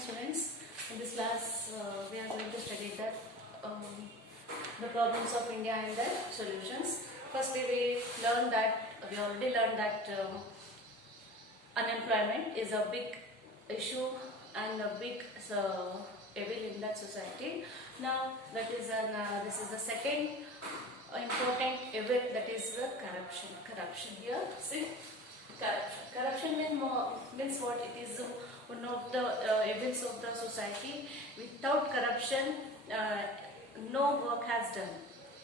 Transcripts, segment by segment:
Students. In this class, we are going to study the problems of India and their solutions. Firstly, we already learned that unemployment is a big issue and a big evil in that society. Now, this is the second important evil, that is the corruption. Corruption here, see, corruption. Corruption means what? It is one of the evils of the society. Without corruption, no work has done.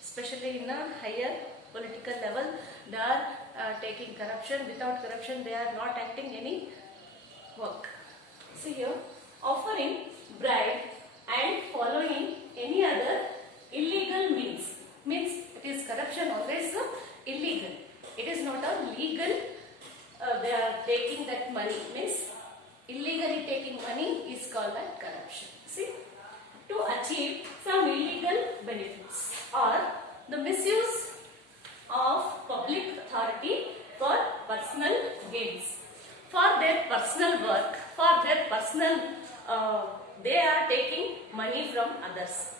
Especially in a higher political level, they are taking corruption. Without corruption, they are not acting any work. See here, offering bribe and following any other illegal means it is corruption always illegal. It is not a legal. They are taking that money, means illegally taking money is called like corruption. See, to achieve some illegal benefits or the misuse of public authority for personal gains, for their personal work, for their personal, they are taking money from others.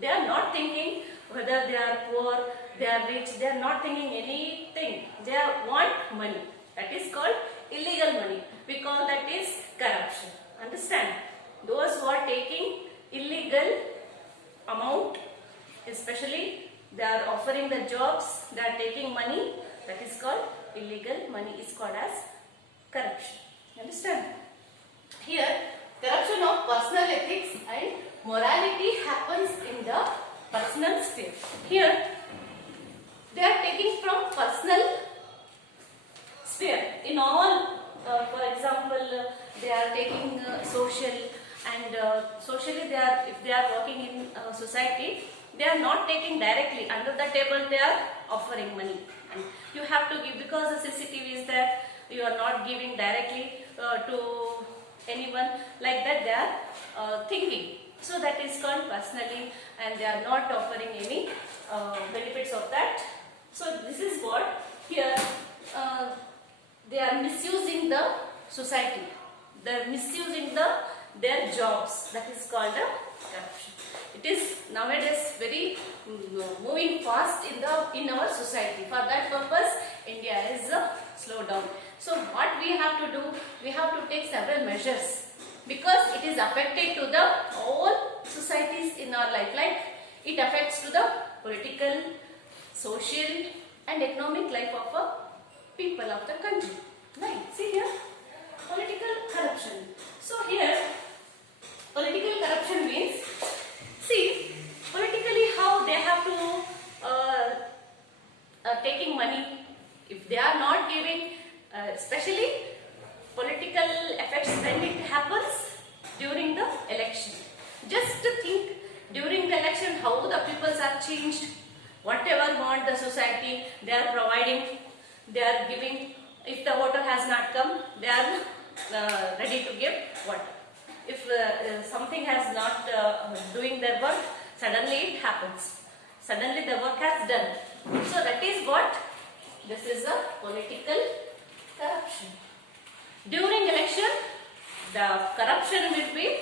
They are not thinking whether they are poor, they are rich, they are not thinking anything. They want money. That is called illegal money. We call that is corruption. Understand? Those who are taking illegal amount, especially they are offering the jobs, they are taking money, that is called illegal money, is called as corruption. Understand? Here, corruption of personal ethics and morality happens in the personal sphere. Here, they are taking from personal sphere. In all, for example, they are taking social, and socially if they are working in society, they are not taking directly. Under the table, they are offering money. And you have to give, because the CCTV is there, you are not giving directly to anyone. Like that they are thinking. So that is called personally, and they are not offering any benefits of that. So this is what here they are misusing the society. They are misusing their jobs. That is called a corruption. It is nowadays very moving fast in our society. For that purpose, India is slowed down. So what we have to do? We have to take several measures, because it is affected to the all societies in our life. Like it affects to the political, social and economic life of a people of the country. Right? See here, political corruption. So here, political corruption means, see, politically how they have to taking money. If they are not giving, especially political effects when it happens during the election. Just to think, during the election how the peoples are changed. Whatever want the society, they are providing, they are giving. If the voter has not come, they are ready to give water. If something has not doing their work, suddenly it happens. Suddenly the work has done. So that is what, this is a political corruption. During election, the corruption will be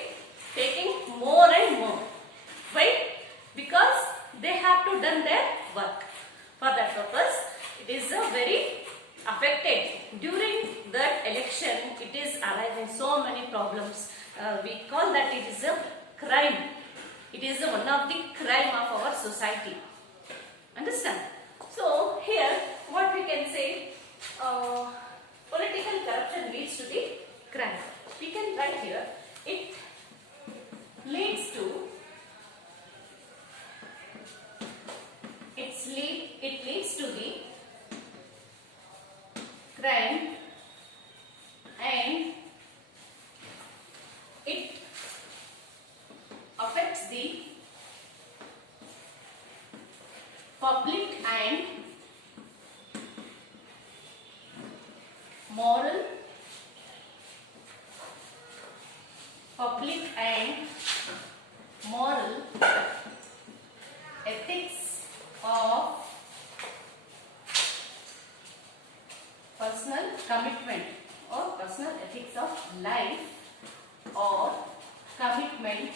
taking more and more. Why? Because they have to done their work. For that purpose, it is a very affected. During that election, it is arising so many problems. We call that it is a crime. It is one of the crime of our society. Understand? So here, what we can say, political corruption leads to the crime. We can write here, it leads to the crime, and it affects the public and moral, ethics of personal commitment or personal ethics of life or commitment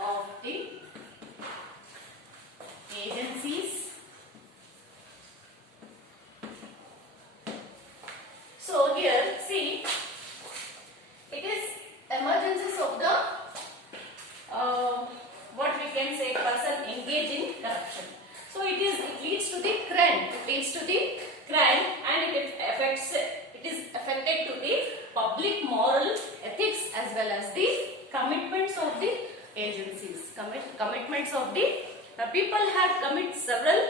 of the agencies. So here see, it is emergencies of the what we can say person engaged in corruption. So it leads to the crime. It leads to the crime and it affects. It is affected to the public moral ethics as well as the commitments of the agencies. Commitments of the people have commit several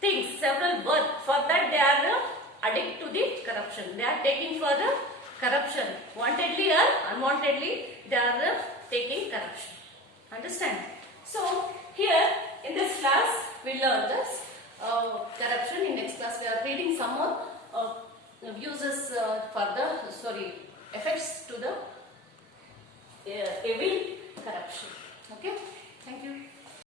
things, several work. For that they are addicted to the corruption. They are taking for the corruption. Wantedly or unwantedly they are taking corruption. Understand? So here in this class we learn this corruption. In next class we are reading some more uses for the effects to the